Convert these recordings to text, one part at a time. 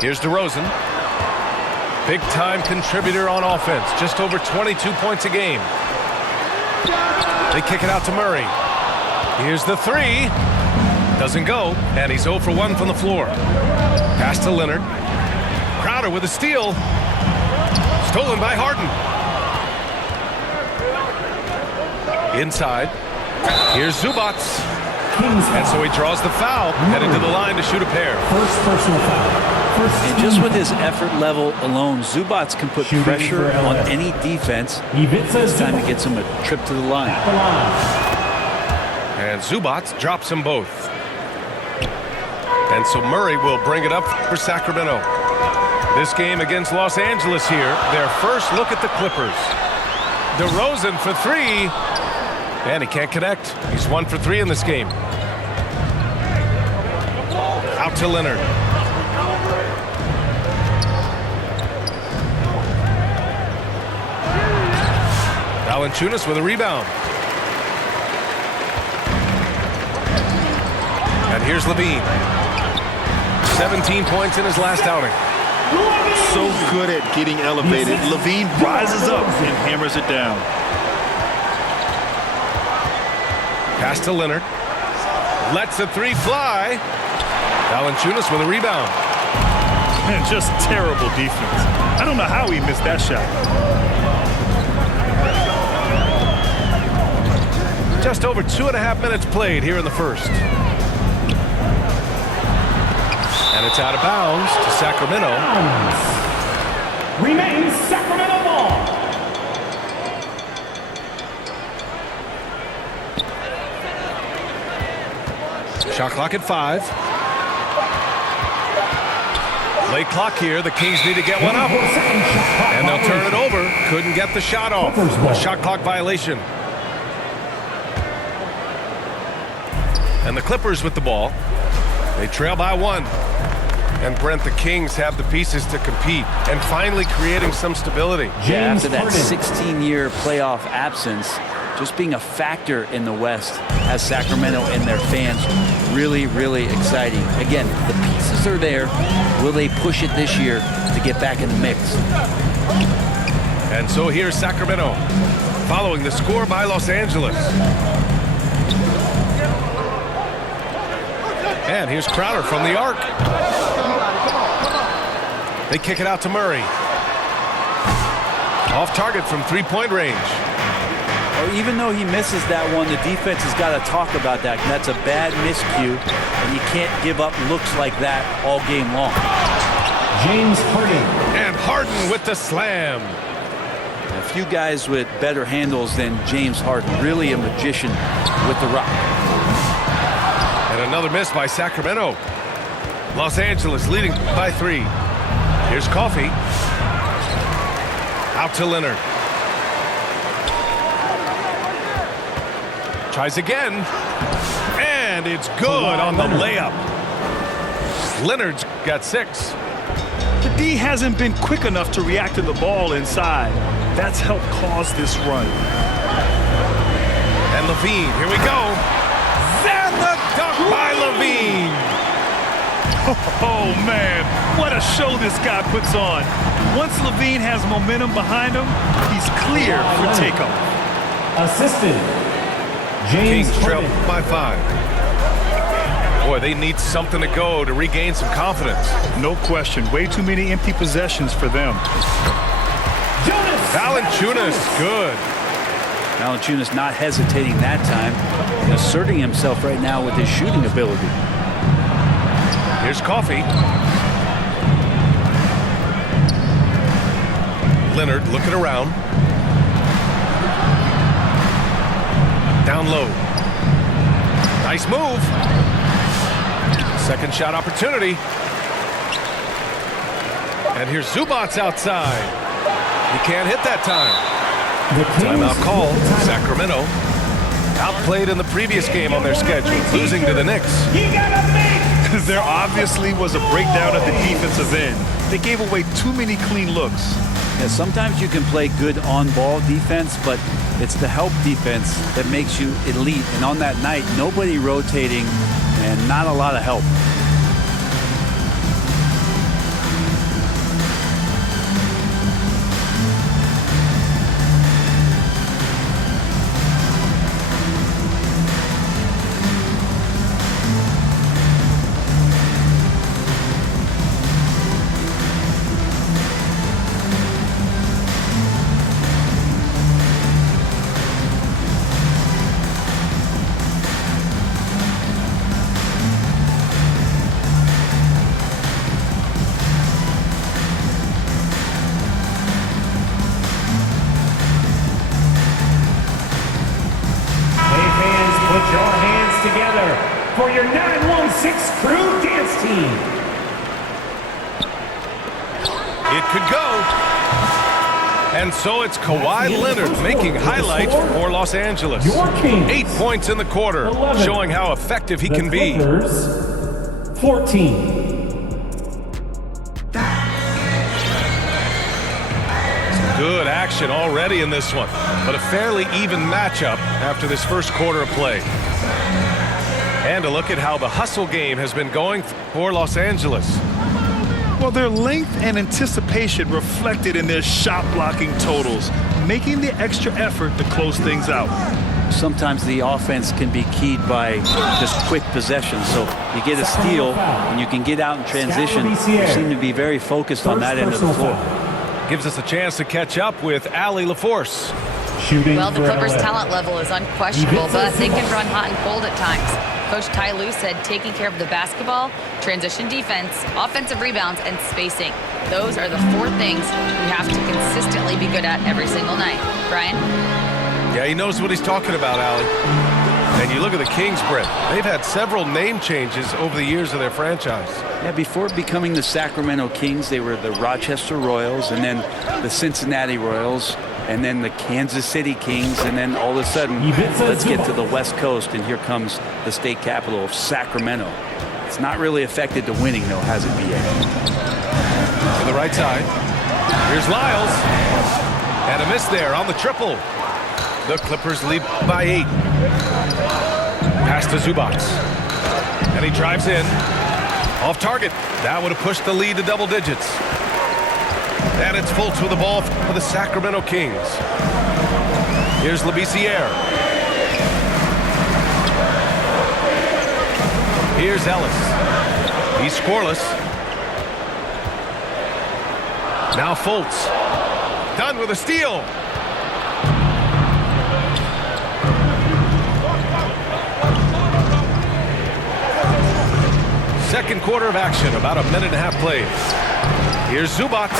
Here's DeRozan. Big-time contributor on offense. Just over 22 points a game. They kick it out to Murray. Here's the three. Doesn't go, and he's 0 for 1 from the floor. Pass to Leonard. Crowder with a steal. Stolen by Harden. Inside. Here's Zubac. And so he draws the foul, headed to the line to shoot a pair. First personal foul. And just with his effort level alone, Zubac can put pressure on any defense. This time he gets him a trip to the line. And Zubac drops them both. And so Murray will bring it up for Sacramento. This game against Los Angeles here, their first look at the Clippers. DeRozan for three. And he can't connect. He's 1 for 3 in this game. Out to Leonard. Valanciunas with a rebound. And here's Levine. 17 points in his last outing. So good at getting elevated. Levine rises up and hammers it down. Pass to Leonard. Lets the three fly. Valanciunas with a rebound. Man, just terrible defense. I don't know how he missed that shot. Just over 2.5 minutes played here in the first. And it's out of bounds to Sacramento. Remains Sacramento ball. Shot clock at 5. Late clock here. The Kings need to get one up. And they'll turn it over. Couldn't get the shot off. A shot clock violation. And the Clippers with the ball. They trail by 1. And Brent, the Kings have the pieces to compete and finally creating some stability. Yeah, after that 16-year playoff absence, just being a factor in the West has Sacramento and their fans really, really exciting. Again, the pieces are there. Will they push it this year to get back in the mix? And so here's Sacramento following the score by Los Angeles. And here's Crowder from the arc. They kick it out to Murray. Off target from three-point range. Well, even though he misses that one, the defense has got to talk about that. That's a bad miscue, and you can't give up looks like that all game long. James Harden. And Harden with the slam. A few guys with better handles than James Harden. Really a magician with the rock. And another miss by Sacramento. Los Angeles leading by 3. Here's Coffey. Out to Leonard. Tries again. And it's good on the layup. Leonard's got 6. The D hasn't been quick enough to react to the ball inside. That's helped cause this run. And Levine, here we go. And the dunk by Levine. Oh, man, what a show this guy puts on. Once Levine has momentum behind him, he's clear for takeoff. Assisted. James Kings trail Harden. by 5. Boy, they need something to go to regain some confidence. No question. Way too many empty possessions for them. Valanciunas, good. Valanciunas not hesitating that time, and asserting himself right now with his shooting ability. Here's Coffey. Leonard looking around. Down low. Nice move. Second shot opportunity. And here's Zubac outside. He can't hit that time. Timeout call. Sacramento outplayed in the previous game on their schedule, losing to the Knicks. There obviously was a breakdown at the defensive end. They gave away too many clean looks. Yeah, sometimes you can play good on-ball defense, but it's the help defense that makes you elite. And on that night, nobody rotating and not a lot of help. for your 916 Crew Dance Team. It could go. And so it's Kawhi Leonard making highlights for Los Angeles. Your Kings. 8 points in the quarter, 11. showing how effective he The can be. Clippers, 14. Good action already in this one, but a fairly even matchup after this first quarter of play. And a look at how the hustle game has been going for Los Angeles. Well, their length and anticipation reflected in their shot blocking totals, making the extra effort to close things out. Sometimes the offense can be keyed by just quick possession. So you get a steal and you can get out in transition. You seem to be very focused on that end of the floor. Gives us a chance to catch up with Allie LaForce. Well, the Clippers' talent level is unquestionable, but they can run hot and cold at times. Coach Ty Lue said taking care of the basketball, transition defense, offensive rebounds, and spacing. Those are the 4 things we have to consistently be good at every single night. Brian? Yeah, he knows what he's talking about, Allie. And you look at the Kings, Brent. They've had several name changes over the years of their franchise. Yeah, before becoming the Sacramento Kings, they were the Rochester Royals, and then the Cincinnati Royals, and then the Kansas City Kings, and then all of a sudden, let's get to the West Coast, and here comes the state capital of Sacramento. It's not really affected to winning, though, has it, B.A.? To the right side. Here's Lyles. And a miss there on the triple. The Clippers lead by 8. Pass to Zubac. And he drives in. Off target. That would have pushed the lead to double digits. And it's Fultz with the ball for the Sacramento Kings. Here's Labissiere. Here's Ellis. He's scoreless. Now Fultz. Done with a steal. Second quarter of action, about a minute and a half played. Here's Zubac.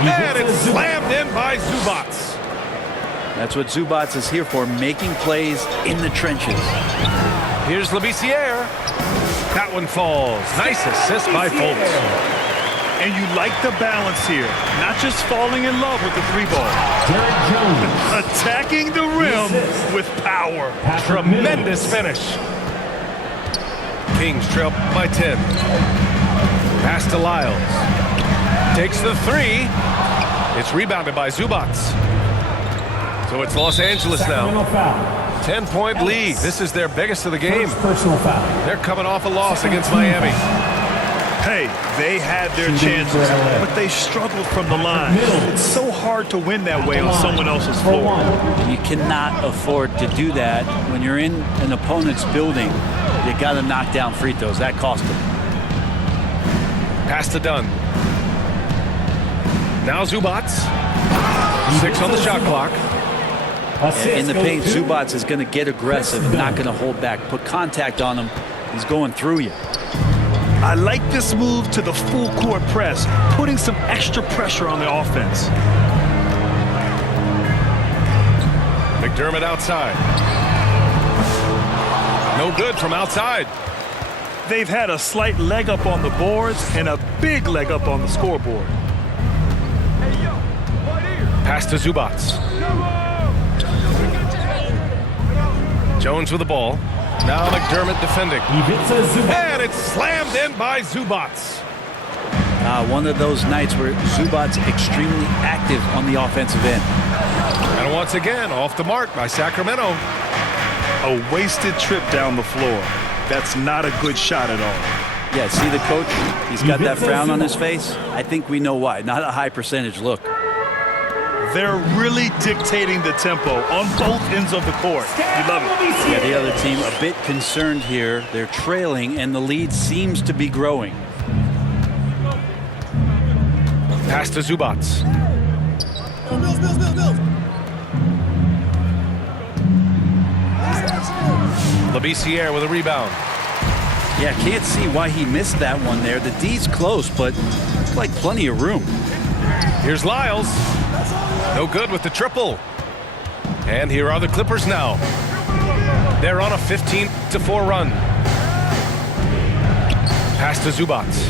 And it's slammed in by Zubac. That's what Zubac is here for, making plays in the trenches. Here's Labissiere. That one falls. Nice assist by Fultz. And you like the balance here, not just falling in love with the 3-ball. Derek Jones. Attacking the rim with power. Tremendous finish. Kings trail by 10. Pass to Lyles. Takes the 3. It's rebounded by Zubac. So it's Los Angeles now. 10-point lead. This is their biggest of the game. Personal foul. They're coming off a loss against Miami. Hey, they had their chances, but they struggled from the line. It's so hard to win that way on someone else's floor. You cannot afford to do that when you're in an opponent's building. You got to knock down free throws. That cost them. Pass to Dunn. Now Zubac. 6 on the shot clock. In the paint, Zubac is going to get aggressive and not going to hold back. Put contact on him. He's going through you. I like this move to the full court press, putting some extra pressure on the offense. McDermott outside. No good from outside. They've had a slight leg up on the boards and a big leg up on the scoreboard. Pass to Zubac. Jones with the ball. Now McDermott defending. And it's slammed in by Zubac. One of those nights where Zubac's extremely active on the offensive end. And once again, off the mark by Sacramento. A wasted trip down the floor. That's not a good shot at all. Yeah, see the coach? He's got that frown on his face. I think we know why. Not a high percentage look. They're really dictating the tempo on both ends of the court. You love it. Yeah, the other team a bit concerned here. They're trailing, and the lead seems to be growing. Pass to Zubac. Labissiere with a rebound. Yeah, can't see why he missed that one there. The D's close, but looks like plenty of room. Here's Lyles. No good with the triple. And here are the Clippers now. They're on a 15-4 run. Pass to Zubats.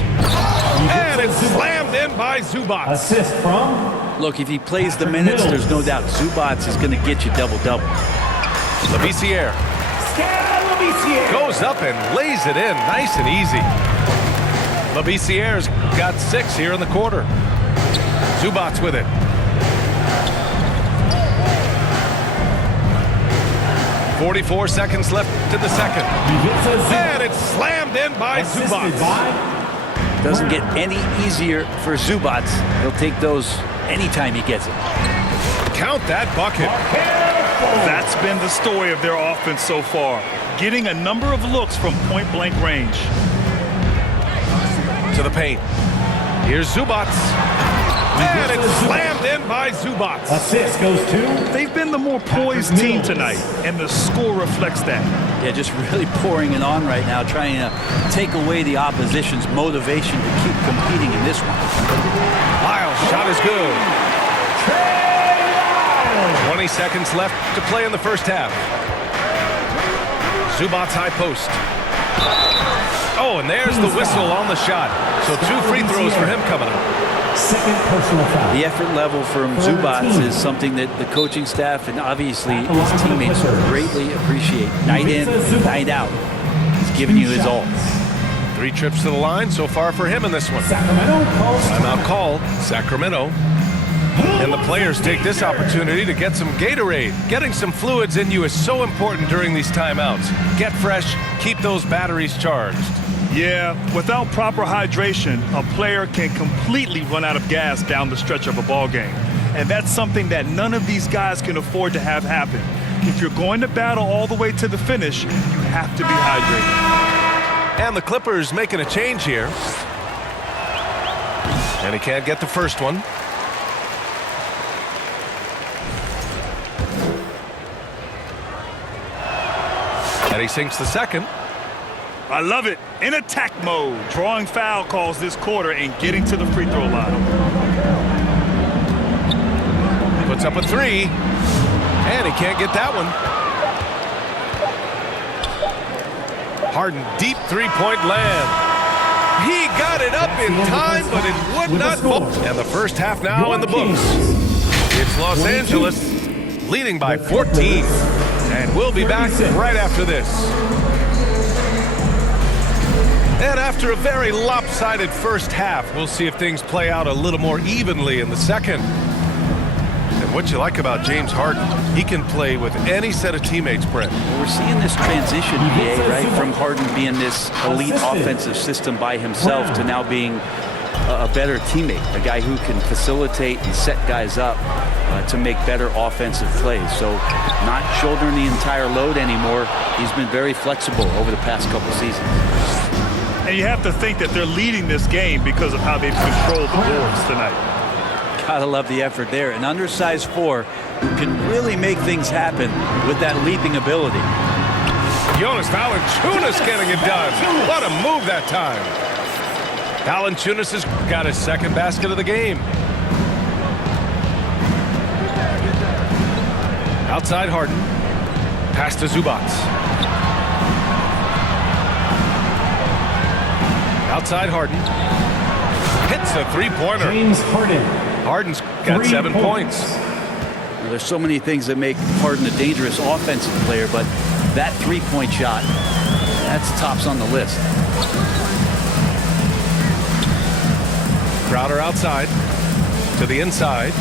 And it's slammed in by Zubats. Assist from Look, if he plays the minutes, there's no doubt Zubats is going to get you double-double. Labissiere goes up and lays it in nice and easy. Labissiere's got 6 here in the quarter. Zubats with it. .44 seconds left in the second. And it's slammed in by Zubats. Doesn't get any easier for Zubats. He'll take those anytime he gets it. Count that bucket. That's been the story of their offense so far. Getting a number of looks from point-blank range. To the paint. Here's Zubats. And it's slammed in by Zubats. assist goes to They've been the more poised team tonight, and the score reflects that. Yeah, just really pouring it on right now, trying to take away the opposition's motivation to keep competing in this one. Lyles' shot is good. 20 seconds left to play in the first half. Zubats high post. Oh, and there's the whistle on the shot. So 2 free throws for him coming up. second personal foul. The effort level from Zubats is something that the coaching staff and obviously his teammates greatly appreciate. Night in, night out. He's giving you his all. 3 trips to the line so far for him in this one. Sacramento calls Timeout call, Sacramento. And the players take this opportunity to get some Gatorade. Getting some fluids in you is so important during these timeouts. Get fresh, keep those batteries charged. Yeah, without proper hydration, a player can completely run out of gas down the stretch of a ball game. And that's something that none of these guys can afford to have happen. If you're going to battle all the way to the finish, you have to be hydrated. And the Clippers making a change here. And he can't get the first one. And he sinks the second. I love it. In attack mode, drawing foul calls this quarter and getting to the free throw line. Puts up a 3. And he can't get that one. Harden, deep three-point land. He got it up in time, but it would not fall. And the first half now in the books. It's Los Angeles leading by 14. And we'll be back right after this. And after a very lopsided first half, we'll see if things play out a little more evenly in the second. And what you like about James Harden, he can play with any set of teammates, Brent. We're seeing this transition, BA, right, from Harden being this elite offensive system by himself to now being a better teammate, a guy who can facilitate and set guys up to make better offensive plays. So not shouldering the entire load anymore. He's been very flexible over the past couple seasons. And you have to think that they're leading this game because of how they've controlled the boards tonight. Gotta love the effort there. An undersized 4 who can really make things happen with that leaping ability. Jonas Valanciunas getting it done. What a move that time. Valanciunas has got his second basket of the game. Outside Harden. Pass to Zubats. Outside Harden. Hits a three-pointer. James Harden. Harden's got 7 points. Well, there's so many things that make Harden a dangerous offensive player, but that three-point shot, that's tops on the list. Crowder outside. To the inside.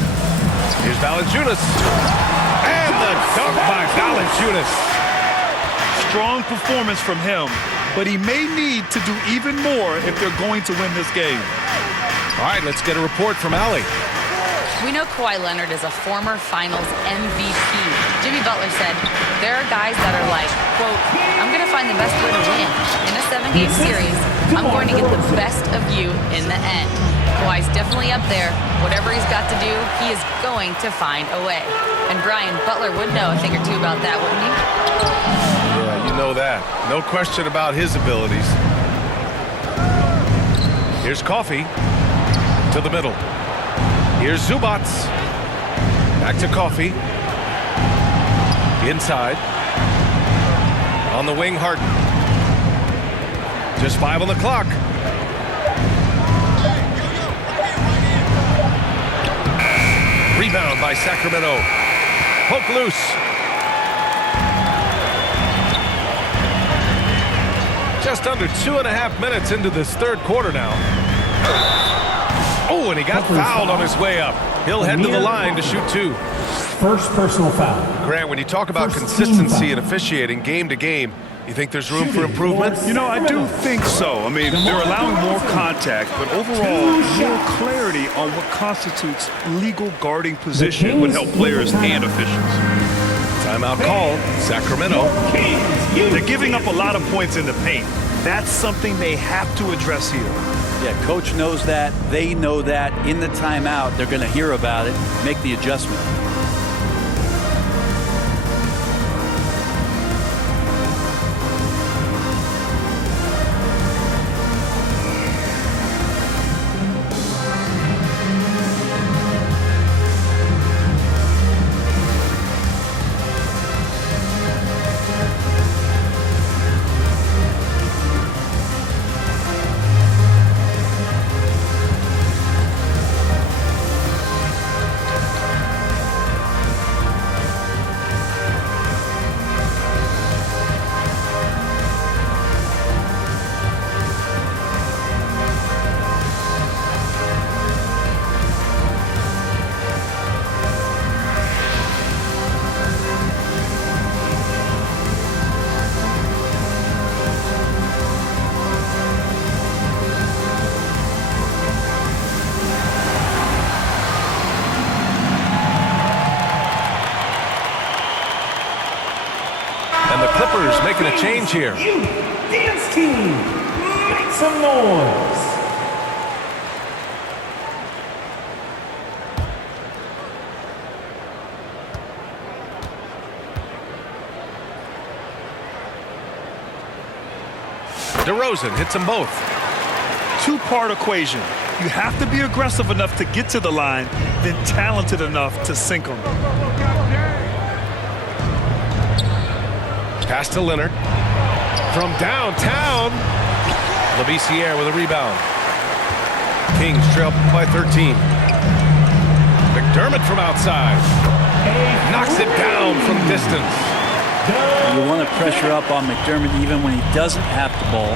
Here's Valanciunas. And the dunk by Valanciunas. Strong performance from him, but he may need to do even more if they're going to win this game. All right, let's get a report from Allie. We know Kawhi Leonard is a former Finals MVP. Jimmy Butler said, there are guys that are like, quote, I'm going to find the best way to win. In a 7-game series, I'm going to get the best of you in the end. Kawhi's definitely up there. Whatever he's got to do, he is going to find a way. And Brian, Butler would know a thing or two about that, wouldn't he? Yeah, you know that. No question about his abilities. Here's Coffey to the middle. Here's Zubats. Back to Coffey. Inside. On the wing, Harden. Just 5 on the clock. Rebound by Sacramento. Poke loose. Just under 2.5 minutes into this third quarter now. Oh, and he got fouled on his way up. He'll head to the line to shoot 2. First personal foul. Grant, when you talk about consistency in officiating game to game, you think there's room for improvement? You know, I do think so. I mean, they're allowing more contact, but overall, more clarity on what constitutes legal guarding position would help players and officials. Timeout called. Sacramento. They're giving up a lot of points in the paint. That's something they have to address here. Yeah, coach knows that. They know that. In the timeout, they're going to hear about it, make the adjustment. And the Clippers making a change here. You dance team, make some noise. DeRozan hits them both. Two-part equation. You have to be aggressive enough to get to the line, then talented enough to sink them. Pass to Leonard. From downtown. Labissiere with a rebound. Kings trail by 13. McDermott from outside. Knocks it down from distance. You want to pressure up on McDermott even when he doesn't have the ball.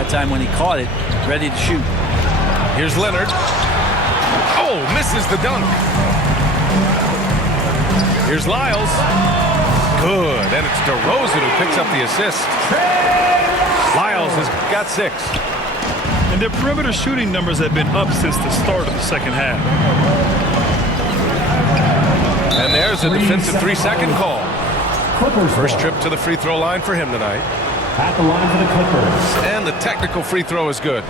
That time when he caught it, ready to shoot. Here's Leonard. Oh, misses the dunk. Here's Lyles. Good, and it's DeRozan who picks up the assist. Lyles has got 6. And their perimeter shooting numbers have been up since the start of the second half. And there's a defensive 3-second call. Clippers. First trip to the free throw line for him tonight. At the line for the Clippers. And the technical free throw is good.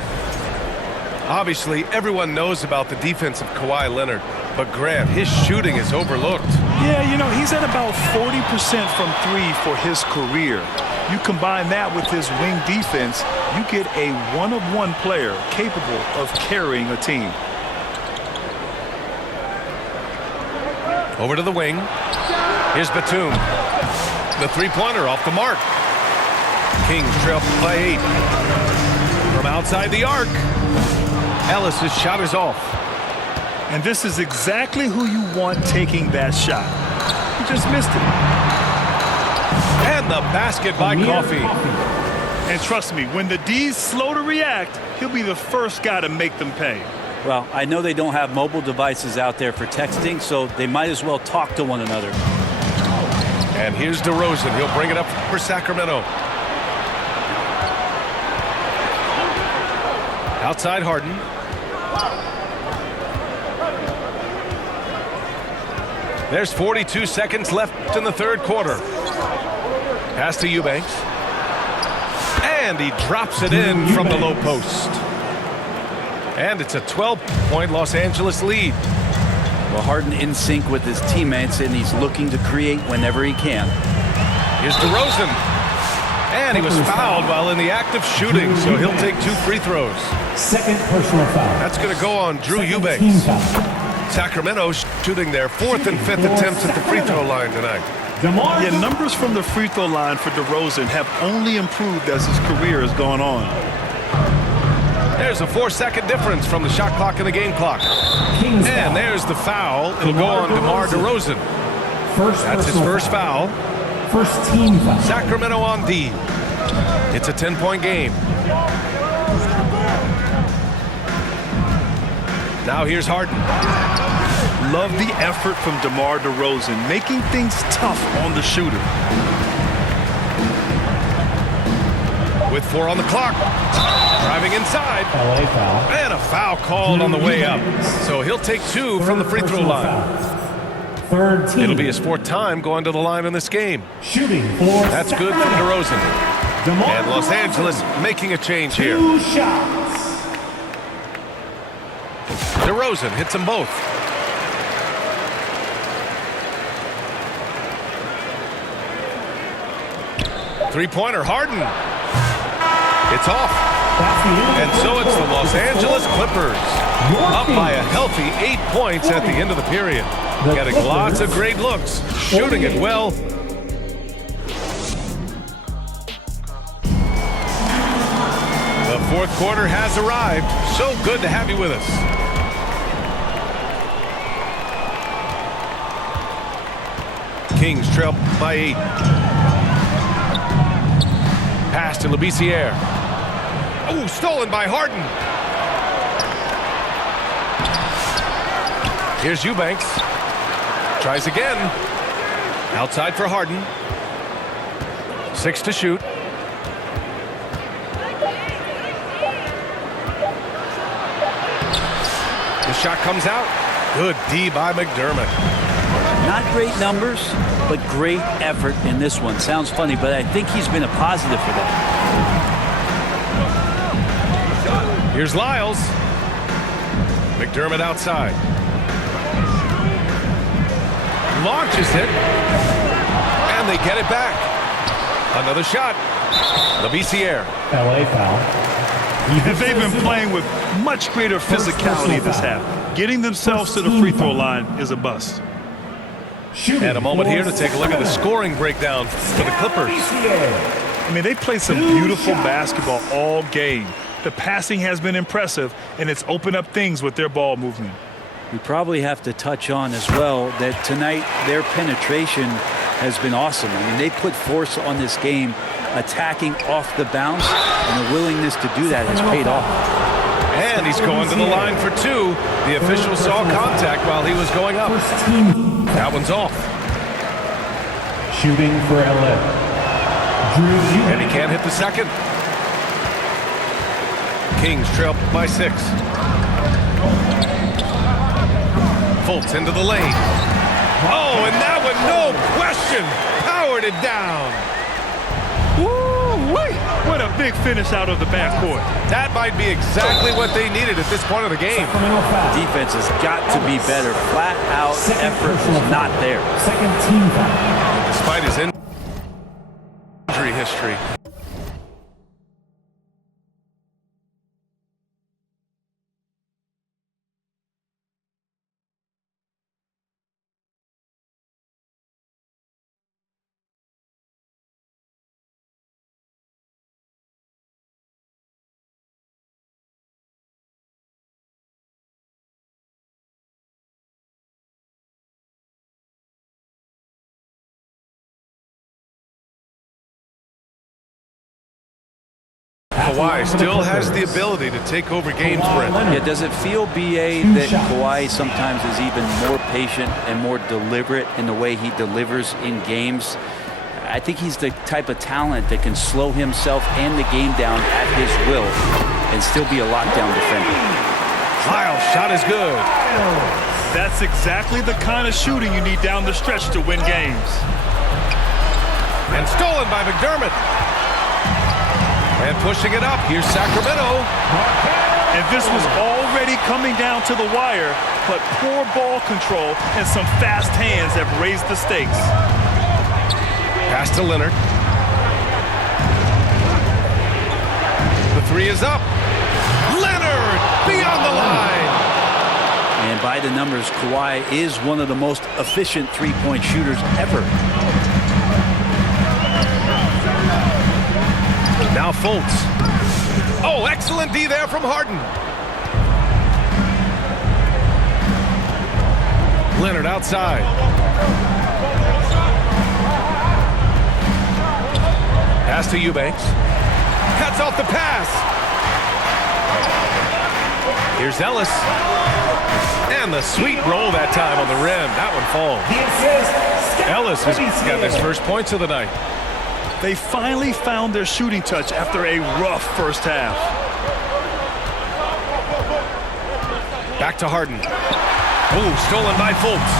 Obviously, everyone knows about the defense of Kawhi Leonard, but Grant, his shooting is overlooked. Yeah, you know, he's at about 40% from 3 for his career. You combine that with his wing defense, you get a one-of-one player capable of carrying a team. Over to the wing. Here's Batum. The three-pointer off the mark. Kings trail by 8. From outside the arc. Ellis' shot is off. And this is exactly who you want taking that shot. He just missed it. And the basket by Coffey. And trust me, when the D's slow to react, he'll be the first guy to make them pay. Well, I know they don't have mobile devices out there for texting, so they might as well talk to one another. And here's DeRozan. He'll bring it up for Sacramento. Outside Harden. There's 42 seconds left in the third quarter. Pass to Eubanks. And he drops it in from the low post. And it's a 12-point Los Angeles lead. Well, Harden in sync with his teammates, and he's looking to create whenever he can. Here's DeRozan. And he was fouled while in the act of shooting, so he'll take 2 free throws. Second personal foul. That's going to go on Drew Eubanks. Sacramento shooting their 4th and 5th attempts at the free throw line tonight. Yeah, numbers from the free throw line for DeRozan have only improved as his career has gone on. There's a 4-second difference from the shot clock and the game clock. Kings And foul. there's the foul. It'll go on DeMar DeRozan. That's his first foul. First team foul. Sacramento on D. It's a 10-point game. Now here's Harden. Love the effort from DeMar DeRozan, making things tough on the shooter. With 4 on the clock. Driving inside. LA foul. And a foul called on the way up. So he'll take 2 from the free throw line. Foul. Third team. It'll be his 4th time going to the line in this game. Shooting for That's good from DeRozan. DeMar And Los DeRozan. Angeles making a change here. 2 shots. DeRozan hits them both. Three-pointer, Harden. It's off. That's the end. And so it's the Los Angeles Clippers. Up by a healthy 8 points at the end of the period. Getting lots of great looks. Shooting it well. The 4th quarter has arrived. So good to have you with us. Kings trail by 8. Pass to Labissiere. Oh, stolen by Harden. Here's Eubanks. Tries again. Outside for Harden. 6 to shoot. The shot comes out. Good D by McDermott. Not great numbers, but great effort in this one. Sounds funny, but I think he's been a positive for them. Here's Lyles. McDermott outside. Launches it. And they get it back. Another shot. Labissiere. LA foul. And they've been playing with much greater physicality this half. Getting themselves to the free throw line is a bust. Shooting And a moment for here to take a look at the scoring breakdown for the Clippers. I mean, they played some beautiful basketball all game. The passing has been impressive, and it's opened up things with their ball movement. We probably have to touch on as well that tonight their penetration has been awesome. I mean, they put force on this game, attacking off the bounce, and the willingness to do that has paid off. And he's going to the line for 2. The official saw contact while he was going up. First team. That one's off. Shooting for LA. Drew And he can't hit the second. Kings trail by 6. Fultz into the lane. Oh, and that one, no question, powered it down. Woo-wee! What a big finish out of the backcourt. That might be exactly what they needed at this point of the game. Sacramento foul. Defense has got to be better. Flat out effort is not there. Second team foul. Despite his injury history. Kawhi still has the ability to take over games for him. Yeah, does it feel, B.A., that Kawhi sometimes is even more patient and more deliberate in the way he delivers in games? I think he's the type of talent that can slow himself and the game down at his will and still be a lockdown defender. Lyles' shot is good. That's exactly the kind of shooting you need down the stretch to win games. And stolen by McDermott. And pushing it up, here's Sacramento. And this was already coming down to the wire, but poor ball control and some fast hands have raised the stakes. Pass to Leonard. The 3 is up. Leonard beyond the line. And by the numbers, Kawhi is one of the most efficient three-point shooters ever. Now Fultz. Oh, excellent D there from Harden. Leonard outside. Pass to Eubanks. Cuts off the pass. Here's Ellis. And the sweet roll that time on the rim. That one falls. Ellis has got his first points of the night. They finally found their shooting touch after a rough first half. Back to Harden. Ooh, stolen by Fultz.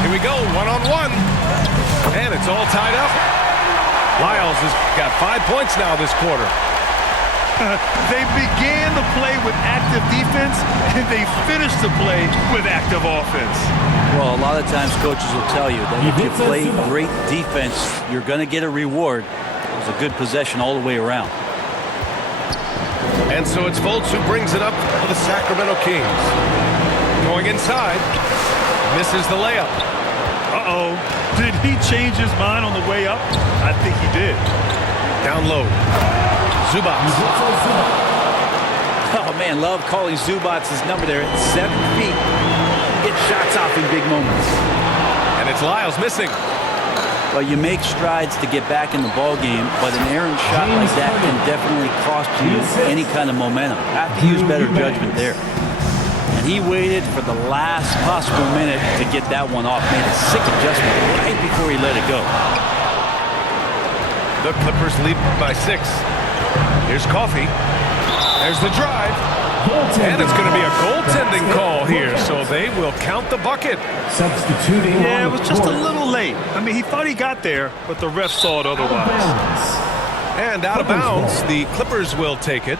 Here we go, one-on-one. And it's all tied up. Lyles has got 5 points now this quarter. They began the play with active defense, and they finished the play with active offense. Well, a lot of times coaches will tell you that if you play great defense, you're going to get a reward. It was a good possession all the way around. And so it's Fultz who brings it up for the Sacramento Kings. Going inside, misses the layup. Uh-oh. Did he change his mind on the way up? I think he did. Down low. Zubac. Oh, man, love calling Zubac's number there at 7 feet. Get shots off in big moments. And it's Lyles missing. Well, you make strides to get back in the ball game, but an errant shot like that can definitely cost you any kind of momentum. Have to use better judgment there. And he waited for the last possible minute to get that one off. Made a sick adjustment right before he let it go. The Clippers lead by 6. Here's Coffey. There's the drive. And it's going to be a goaltending call here, so they will count the bucket. Substituting. Yeah, it was just a little late. I mean, he thought he got there, but the ref saw it otherwise. And out of bounds, the Clippers will take it.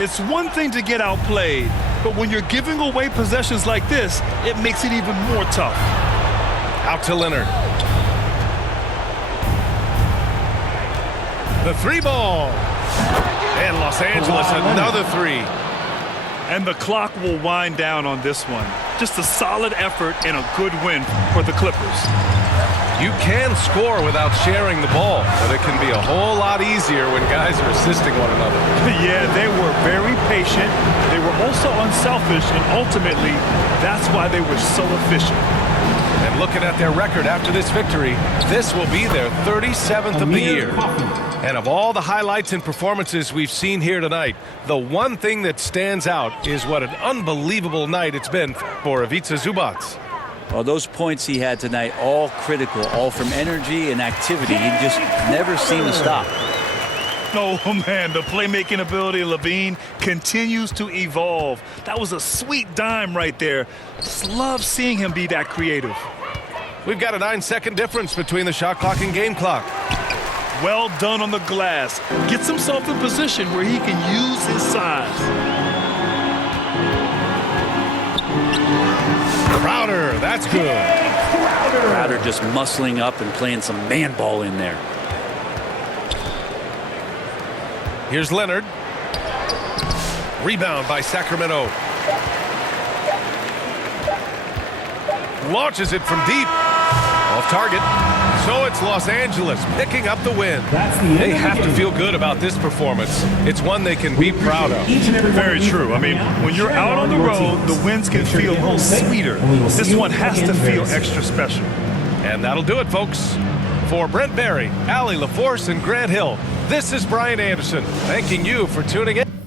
It's one thing to get outplayed, but when you're giving away possessions like this, it makes it even more tough. Out to Leonard. The 3-ball. And Los Angeles, another 3. And the clock will wind down on this one. Just a solid effort and a good win for the Clippers. You can score without sharing the ball, but it can be a whole lot easier when guys are assisting one another. Yeah, they were very patient. They were also unselfish, and ultimately, that's why they were so efficient. And looking at their record after this victory, this will be their 37th of the year. And of all the highlights and performances we've seen here tonight, the one thing that stands out is what an unbelievable night it's been for Ivica Zubac. Well, those points he had tonight, all critical, all from energy and activity. He just never seemed to stop. Oh, man, the playmaking ability of Levine continues to evolve. That was a sweet dime right there. Just love seeing him be that creative. We've got a 9-second difference between the shot clock and game clock. Well done on the glass. Gets himself in position where he can use his size. Crowder, that's good. Crowder just muscling up and playing some man ball in there. Here's Leonard. Rebound by Sacramento. Launches it from deep. Off target. So it's Los Angeles picking up the win. They have to feel good about this performance. It's one they can be proud of. Very true. I mean, when you're out on the road, the wins can feel a little sweeter. This one has to feel extra special. And that'll do it, folks. For Brent Barry, Allie LaForce, and Grant Hill, this is Brian Anderson, thanking you for tuning in.